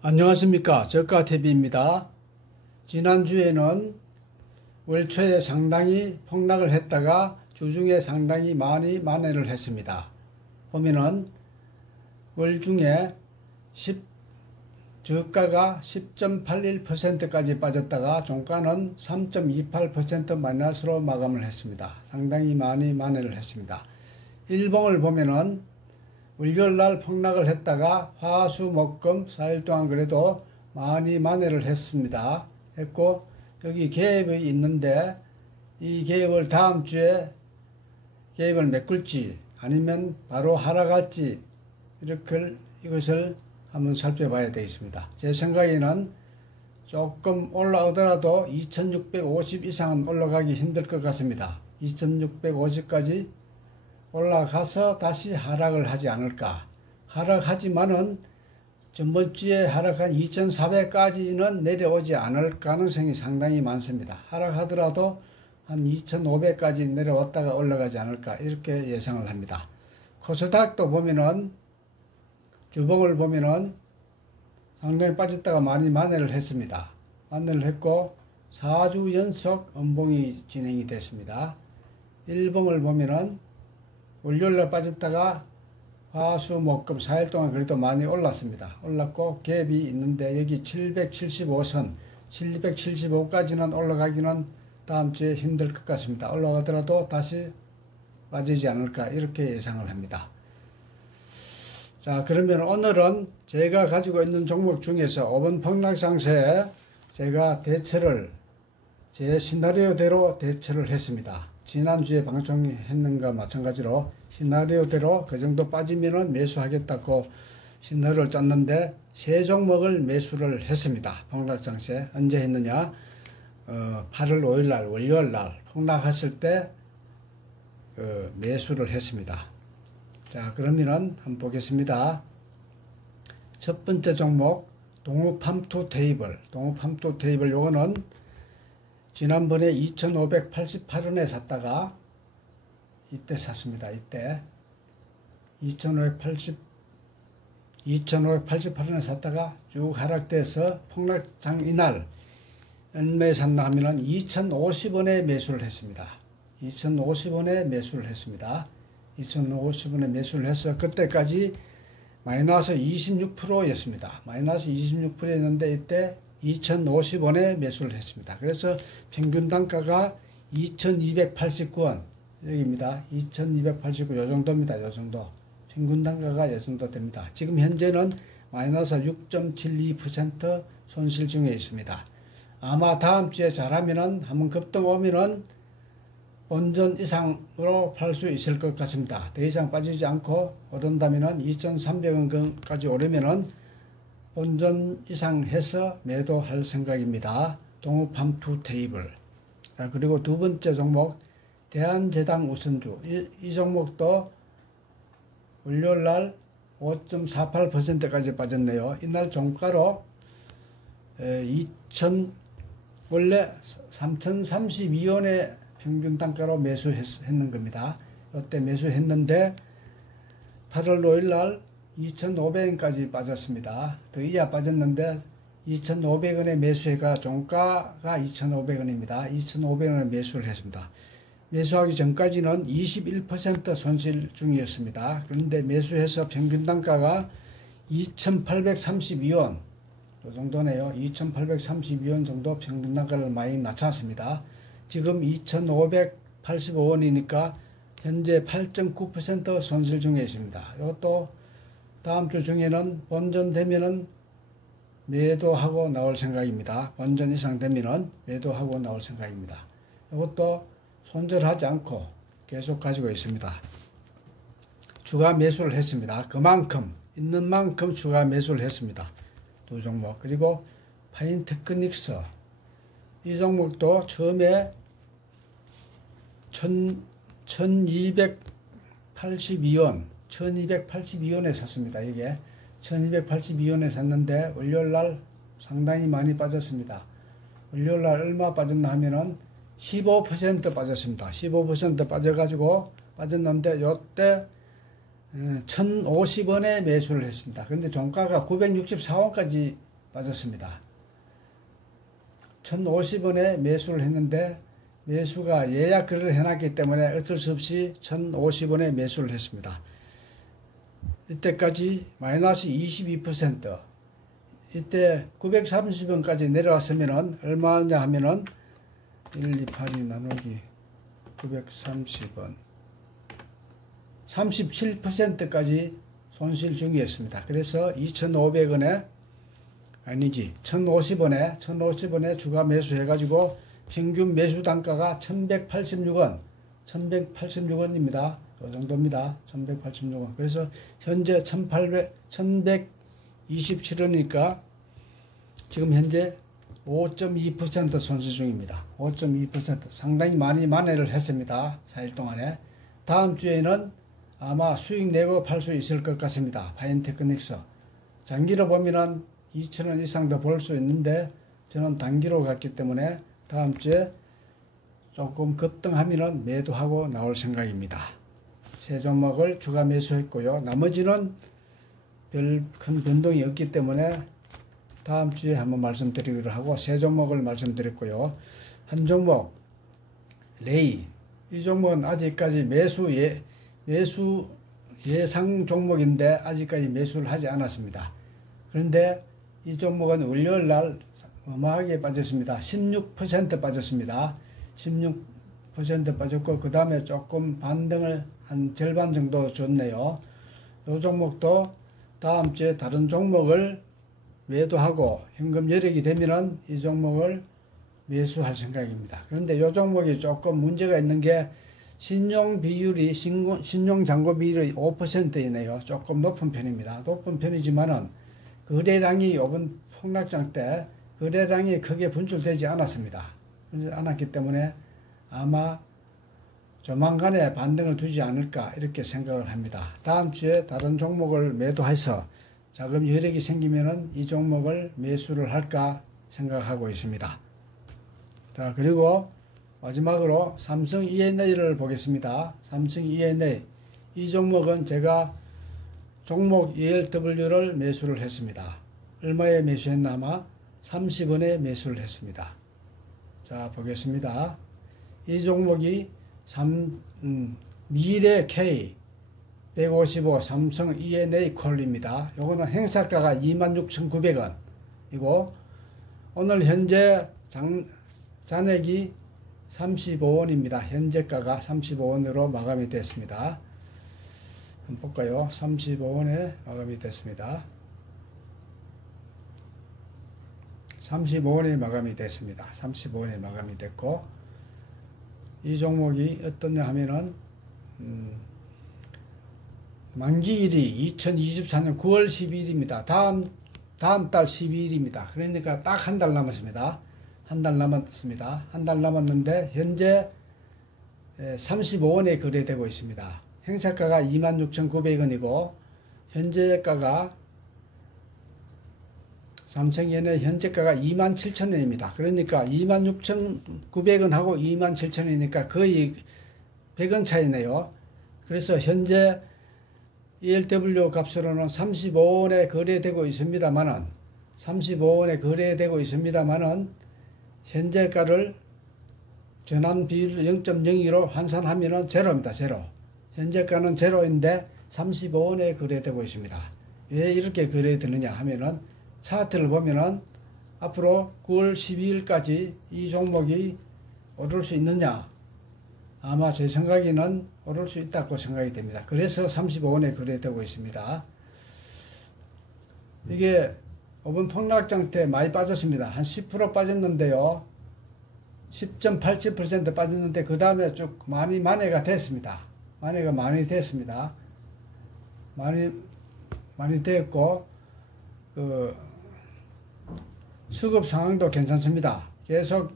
안녕하십니까. 저가TV입니다. 지난주에는 월초에 상당히 폭락을 했다가 주중에 상당히 많이 만회를 했습니다. 보면은 월중에 저가가 10.81%까지 빠졌다가 종가는 3.28% 마이너스로 마감을 했습니다. 상당히 많이 만회를 했습니다. 일봉을 보면은 월요일날 폭락을 했다가 화, 수, 목, 금 4일 동안 그래도 많이 만회를 했고 여기 개입이 있는데 이 개입을 다음 주에 개입을 메꿀지 아니면 바로 하락할지 이것을 한번 살펴봐야 되겠습니다. 제 생각에는 조금 올라오더라도 2650 이상은 올라가기 힘들 것 같습니다. 2650까지 올라가서 다시 하락을 하지 않을까. 하락하지만은 전번주에 하락한 2400까지는 내려오지 않을 가능성이 상당히 많습니다. 하락하더라도 한 2500까지 내려왔다가 올라가지 않을까 이렇게 예상을 합니다. 코스닥도 보면은 주봉을 보면은 상당히 빠졌다가 많이 만회를 했습니다. 만회를 했고 4주 연속 음봉이 진행이 됐습니다. 일봉을 보면은 월요일날 빠졌다가 화, 수, 목, 금 4일 동안 그래도 많이 올랐습니다. 올랐고 갭이 있는데 여기 775선 775까지는 올라가기는 다음 주에 힘들 것 같습니다. 올라가더라도 다시 빠지지 않을까 이렇게 예상을 합니다. 자, 그러면 오늘은 제가 가지고 있는 종목 중에서 5번 폭락장세에 제가 제 시나리오대로 대처를 했습니다. 지난주에 방송했는가 마찬가지로 시나리오대로 그 정도 빠지면은 매수하겠다고 시나리오를 짰는데 세 종목을 매수를 했습니다. 폭락장세 언제 했느냐? 8월 5일날 월요일날 폭락했을 때 매수를 했습니다. 자, 그러면은 한번 보겠습니다. 첫 번째 종목 동우팜투 테이블. 동우팜투 테이블 요거는 지난번에 2588원에 샀다가 이때 샀습니다. 이때 2588원에 샀다가 쭉 하락돼서 폭락장 이날 얼마에 샀나 하면은 2050원에 매수를 했습니다. 2050원에 매수를 했습니다. 2050원에 매수를 해서 그때까지 마이너스 26%였습니다. 마이너스 26%였는데 이때 2050원에 매수를 했습니다. 그래서 평균 단가가 2289원 여기입니다. 2289 요 정도입니다. 요 정도. 평균 단가가 요 정도 됩니다. 지금 현재는 마이너스 6.72% 손실 중에 있습니다. 아마 다음 주에 잘하면은 한번 급등 오면은 본전 이상으로 팔 수 있을 것 같습니다. 더 이상 빠지지 않고 오른다면은 2300원까지 오르면은 본전 이상 해서 매도할 생각입니다. 동우팜투 테이블. 자, 그리고 두 번째 종목 대한제당 우선주. 이 종목도 월요일날 5.48%까지 빠졌네요. 이날 종가로 원래 3032원에 평균 단가로 매수했는 겁니다. 이때 매수했는데 8월 5일날 2,500원까지 빠졌습니다. 더 이하 빠졌는데 2,500원에 매수해가 종가가 2,500원입니다. 2,500원에 매수를 했습니다. 매수하기 전까지는 21% 손실 중이었습니다. 그런데 매수해서 평균 단가가 2,832원 이 정도네요. 2,832원 정도 평균 단가를 많이 낮췄습니다. 지금 2,585원이니까 현재 8.9% 손실 중에 있습니다. 이것도 다음 주 중에는 본전 되면은 매도하고 나올 생각입니다. 본전 이상 되면은 매도하고 나올 생각입니다. 이것도 손절하지 않고 계속 가지고 있습니다. 추가 매수를 했습니다. 그만큼 있는 만큼 추가 매수를 했습니다. 두 종목. 그리고 파인테크닉스 이 종목도 처음에 1282원에 샀습니다. 이게 1282원에 샀는데 월요일날 상당히 많이 빠졌습니다. 월요일날 얼마 빠졌나 하면은 15% 빠졌습니다. 15% 빠져가지고 빠졌는데 요때 1050원에 매수를 했습니다. 근데 종가가 964원까지 빠졌습니다. 1050원에 매수를 했는데 매수가 예약 거래를 해놨기 때문에 어쩔 수 없이 1050원에 매수를 했습니다. 이때까지 마이너스 22%, 이때 930원까지 내려왔으면은 얼마냐 하면은 1282 나누기 930원 37%까지 손실 중이었습니다. 그래서 2,500원에 아니지 1,050원에 추가 매수해 가지고 평균 매수 단가가 1,186원 1,186원입니다. 이 정도입니다. 1,186원. 그래서 현재 1,127원이니까 지금 현재 5.2% 손실 중입니다. 5.2% 상당히 많이 만회를 했습니다. 4일 동안에. 다음 주에는 아마 수익 내고 팔 수 있을 것 같습니다. 파인테크닉스. 장기로 보면은 2,000원 이상도 볼 수 있는데 저는 단기로 갔기 때문에 다음 주에 조금 급등하면은 매도하고 나올 생각입니다. 세 종목을 추가 매수했고요. 나머지는 별 큰 변동이 없기 때문에 다음 주에 한번 말씀드리기로 하고 세 종목을 말씀드렸고요. 한 종목 레이, 이 종목은 아직까지 매수 예상 종목인데 아직까지 매수를 하지 않았습니다. 그런데 이 종목은 월요일 날 어마하게 빠졌습니다. 16% 빠졌습니다. 16% 빠졌고 그 다음에 조금 반등을 한 절반 정도 줬네요. 이 종목도 다음 주에 다른 종목을 매도하고 현금 여력이 되면은 이 종목을 매수할 생각입니다. 그런데 이 종목이 조금 문제가 있는 게 신용 잔고 비율이 5%이네요. 조금 높은 편입니다. 높은 편이지만은 거래량이 이번 폭락장 때 거래량이 크게 분출되지 않았습니다. 않았기 때문에 아마 조만간에 반등을 두지 않을까 이렇게 생각을 합니다. 다음 주에 다른 종목을 매도해서 자금 여력이 생기면은 이 종목을 매수를 할까 생각하고 있습니다. 자, 그리고 마지막으로 삼성 E&A를 보겠습니다. 삼성 E&A 이 종목은 제가 종목 ELW를 매수를 했습니다. 얼마에 매수했나 아마 30원에 매수를 했습니다. 자, 보겠습니다. 이 종목이 미래 K 155 삼성 E&A 콜입니다. 요거는 행사가가 26,900원 이고 오늘 현재 잔액이 35원입니다. 현재가가 35원으로 마감이 됐습니다. 한번 볼까요? 35원에 마감이 됐습니다. 35원에 마감이 됐습니다. 35원에 마감이 됐고 이 종목이 어떠냐 하면은 만기일이 2024년 9월 12일입니다. 다음 달 12일입니다. 그러니까 딱 한 달 남았습니다. 한 달 남았습니다. 한 달 남았는데 현재 35원에 거래되고 있습니다. 행사가가 26,900원이고 현재가가 삼성EN의 현재가가 27,000원입니다. 그러니까 26,900원하고 27,000원이니까 거의 100원 차이네요. 그래서 현재 ELW 값으로는 35원에 거래되고 있습니다만은 35원에 거래되고 있습니다만은 현재가를 전환 비율 0.02로 환산하면은 제로입니다. 제로. 현재가는 제로인데 35원에 거래되고 있습니다. 왜 이렇게 거래되느냐 하면은 차트를 보면은 앞으로 9월 12일까지 이 종목이 오를 수 있느냐? 아마 제 생각에는 오를 수 있다고 생각이 됩니다. 그래서 35원에 거래되고 있습니다. 이게 이번 폭락장 때 많이 빠졌습니다. 한 10% 빠졌는데요. 10.87% 빠졌는데 그 다음에 쭉 만회가 됐습니다. 만회가 많이 됐습니다. 많이 됐고 수급 상황도 괜찮습니다. 계속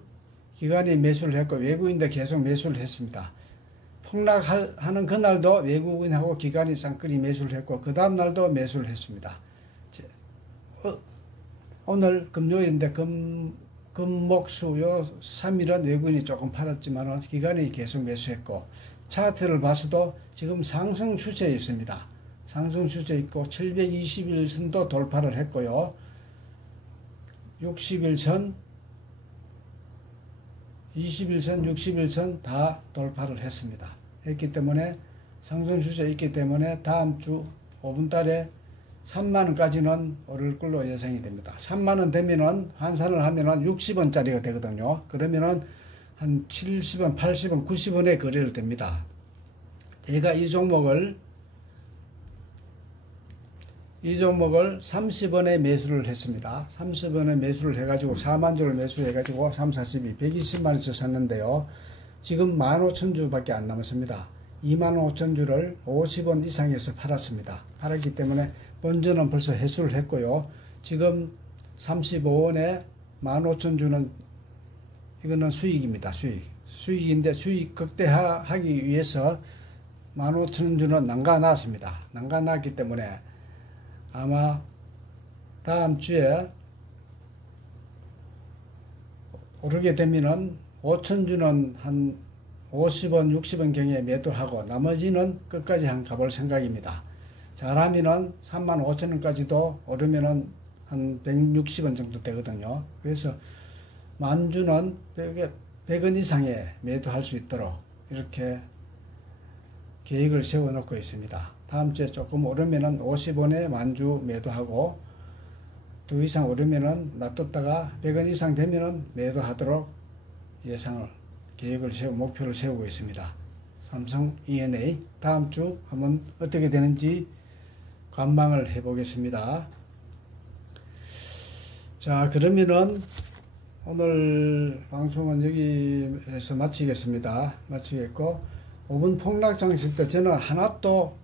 기관이 매수를 했고 외국인도 계속 매수를 했습니다. 폭락하는 그날도 외국인하고 기관이 쌍끌이 매수를 했고 그 다음 날도 매수를 했습니다. 오늘 금요일인데 금목수 요 3일은 외국인이 조금 팔았지만 기관이 계속 매수했고 차트를 봐서도 지금 상승 추세에 있습니다. 상승 추세에 있고 721선도 돌파를 했고요. 60일선, 21선, 60일선 다 돌파를 했습니다. 했기 때문에 상승 추세 있기 때문에 다음 주 5분 달에 3만원까지는 오를 걸로 예상이 됩니다. 3만원 되면은 환산을 하면은 60원짜리가 되거든요. 그러면은 한 70원, 80원, 90원에 거래를 됩니다. 제가 이 종목을 30원에 매수를 했습니다. 30원에 매수를 해가지고 4만 주를 매수해가지고 3, 42, 120만원씩 샀는데요. 지금 15,000주 밖에 안 남았습니다. 25,000주를 50원 이상에서 팔았습니다. 팔았기 때문에 본전은 벌써 회수를 했고요. 지금 35원에 15,000주는 이거는 수익입니다. 수익인데 수익 극대화하기 위해서 15,000주는 남겨놨습니다. 남겨놨기 때문에 아마 다음 주에 오르게 되면은 5,000주는 한 50원, 60원 경에 매도하고 나머지는 끝까지 한 가볼 생각입니다. 잘하면은 35,000원까지도 오르면은 한 160원 정도 되거든요. 그래서 만주는 100원 이상에 매도할 수 있도록 이렇게 계획을 세워 놓고 있습니다. 다음 주에 조금 오르면은 50원에 만주 매도하고 더 이상 오르면은 놔뒀다가 100원 이상 되면은 매도하도록 목표를 세우고 있습니다. 삼성 E&A 다음 주 한번 어떻게 되는지 관망을 해 보겠습니다. 자, 그러면은 오늘 방송은 여기에서 마치겠습니다. 마치겠고 5분 폭락장 있을 때 저는 하나도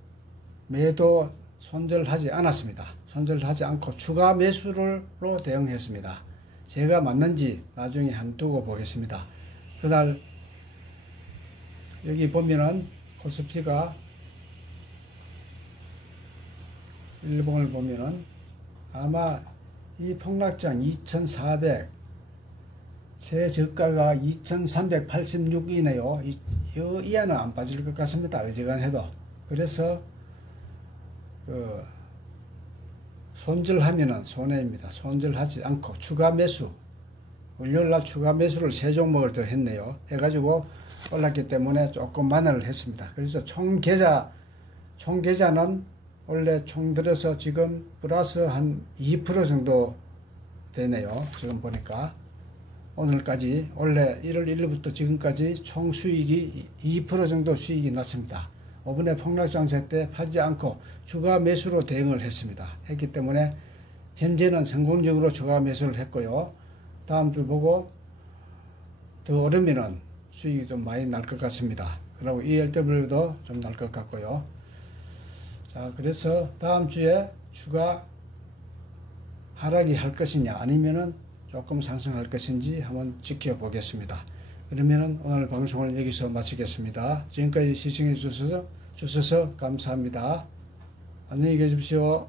매도 손절하지 않았습니다. 손절하지 않고 추가 매수로 대응했습니다. 제가 맞는지 나중에 한 두고 보겠습니다. 그날 여기 보면은 코스피가 일봉을 보면은 아마 이 폭락장 2400 최저가가 2386이네요. 이 안은 안 빠질 것 같습니다. 어지간해도. 그래서 손절하면은 손해입니다. 손절하지 않고 추가 매수, 월요일날 추가 매수를 3종목을 더 했네요. 해가지고 올랐기 때문에 조금 만회를 했습니다. 그래서 총 계좌는 원래 총 들어서 지금 플러스 한 2% 정도 되네요. 지금 보니까 오늘까지 원래 1월 1일부터 지금까지 총 수익이 2% 정도 수익이 났습니다. 5분의 폭락장세 때 팔지 않고 추가 매수로 대응을 했기 때문에 현재는 성공적으로 추가 매수를 했고요. 다음 주 보고 더 오르면은 수익이 좀 많이 날 것 같습니다. 그리고 ELW도 좀 날 것 같고요. 자, 그래서 다음 주에 추가 하락이 할 것이냐 아니면은 조금 상승할 것인지 한번 지켜보겠습니다. 그러면은 오늘 방송을 여기서 마치겠습니다. 지금까지 시청해 주셔서 감사합니다. 안녕히 계십시오.